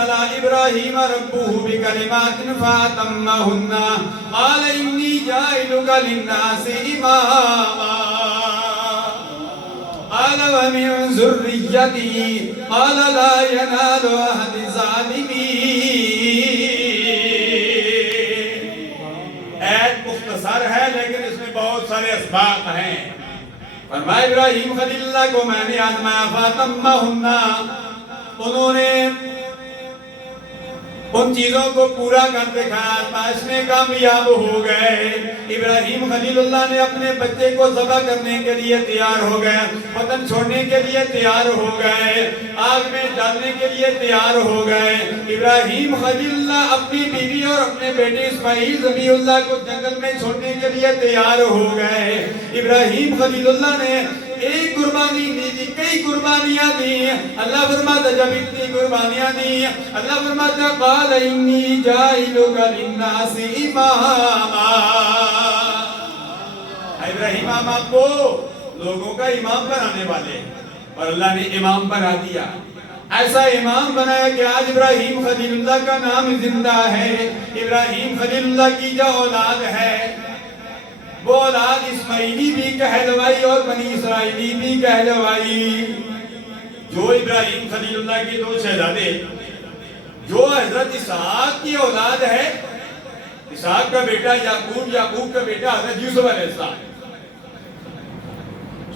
ابتلى إبراهيم ربه بكلمات فأتمهن قال إني جاعلك للناس إماما قال ومن ذريتي قال لا ينال عهد الظالمين. ایت مختصر ہے لیکن اس میں بہت سارے اسباق ہیں. فرمایا ابراہیم خلیل اللہ کو میں نے آزمایا فاتمہن، انہوں نے ان چیزوں کو پورا کر دکھایا، آزمائش میں کامیاب ہو گئے. ابراہیم خلیل اللہ نے اپنے بچے کو ذبح کرنے کے لیے تیار ہو گئے، وطن چھوڑنے کے لیے تیار ہو گئے، آگ میں ڈالنے کے لیے تیار ہو گئے. ابراہیم خلیل اللہ اپنی بیوی اور اپنے بیٹے اسماعیل ذبیح اللہ کو جنگل میں چھوڑنے کے لیے تیار ہو گئے. ابراہیم خلیل اللہ نے ایک قربانی نہیں دی، کئی قربانیاں دی. اللہ فرماتا جب اتنی قربانیاں دی، اللہ فرماتا قال انی جاعلک للناس اماما. ابراہیم آپ کو لوگوں کا امام بنانے والے، اور اللہ نے امام بنا دیا. ایسا امام بنایا کہ آج ابراہیم خلیل اللہ کا نام زندہ ہے. ابراہیم خلیل اللہ کی جو اولاد ہے وہ اولاد اسماعیلی بھی کہلوائی اور بنی اسرائیلی بھی کہلوائی. جو ابراہیم خلیل اللہ کے دو شہزادے، جو حضرت اسحاق کی اولاد ہے، اسحاق کا بیٹا یعقوب، یعقوب کا بیٹا حضرت یوسف علیہ السلام.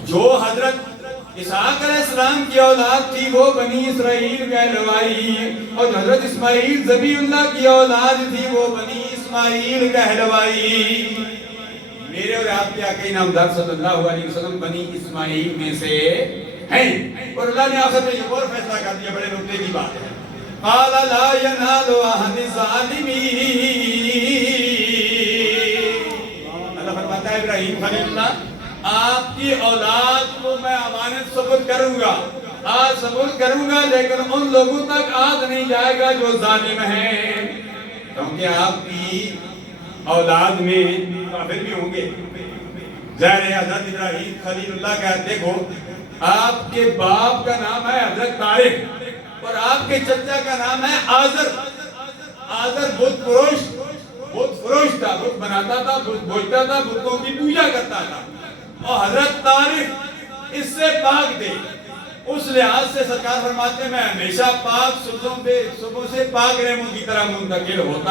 جو حضرت اسحاق علیہ السلام کی اولاد تھی وہ بنی اسرائیل کہلوائی، اور جو حضرت اسماعیل ذبیح اللہ کی اولاد تھی وہ بنی اسماعیل کہلوائی. میرے اور آپ کے آقا نامدار صلی اللہ علیہ وسلم بنی اسماعیل میں سے ہیں. اور اللہ نے آخر میں یہ اور فیصلہ کر دیا، بڑے نقطے کی بات ہے. قال لا ينال عهد الظالمين. اللہ فرماتا ہے ابراہیم خلیل اللہ، آپ کی اولاد کو میں امانت سپرد کروں گا، آج سپرد کروں گا، لیکن ان لوگوں تک آج نہیں جائے گا جو ظالم ہیں، کیونکہ آپ کی اولاد میں کافر بھی ہوں گے. ظاہر ہے حضرت ابراہیم خلیل اللہ کا دیکھو، آپ کے باپ کا نام ہے حضرت طارق، اور آپ کے چچا کا نام ہے آزر. آزر بت فروش تھا، بت بناتا تھا، بت بوجھتا تھا، بتوں کی پوجا کرتا تھا. اور حضرت طارق اس سے پاک تھے. اس لحاظ سے سرکار فرماتے ہیں میں ہمیشہ پاک صبح سے پاک رحموں کی طرح منتقل ہوتا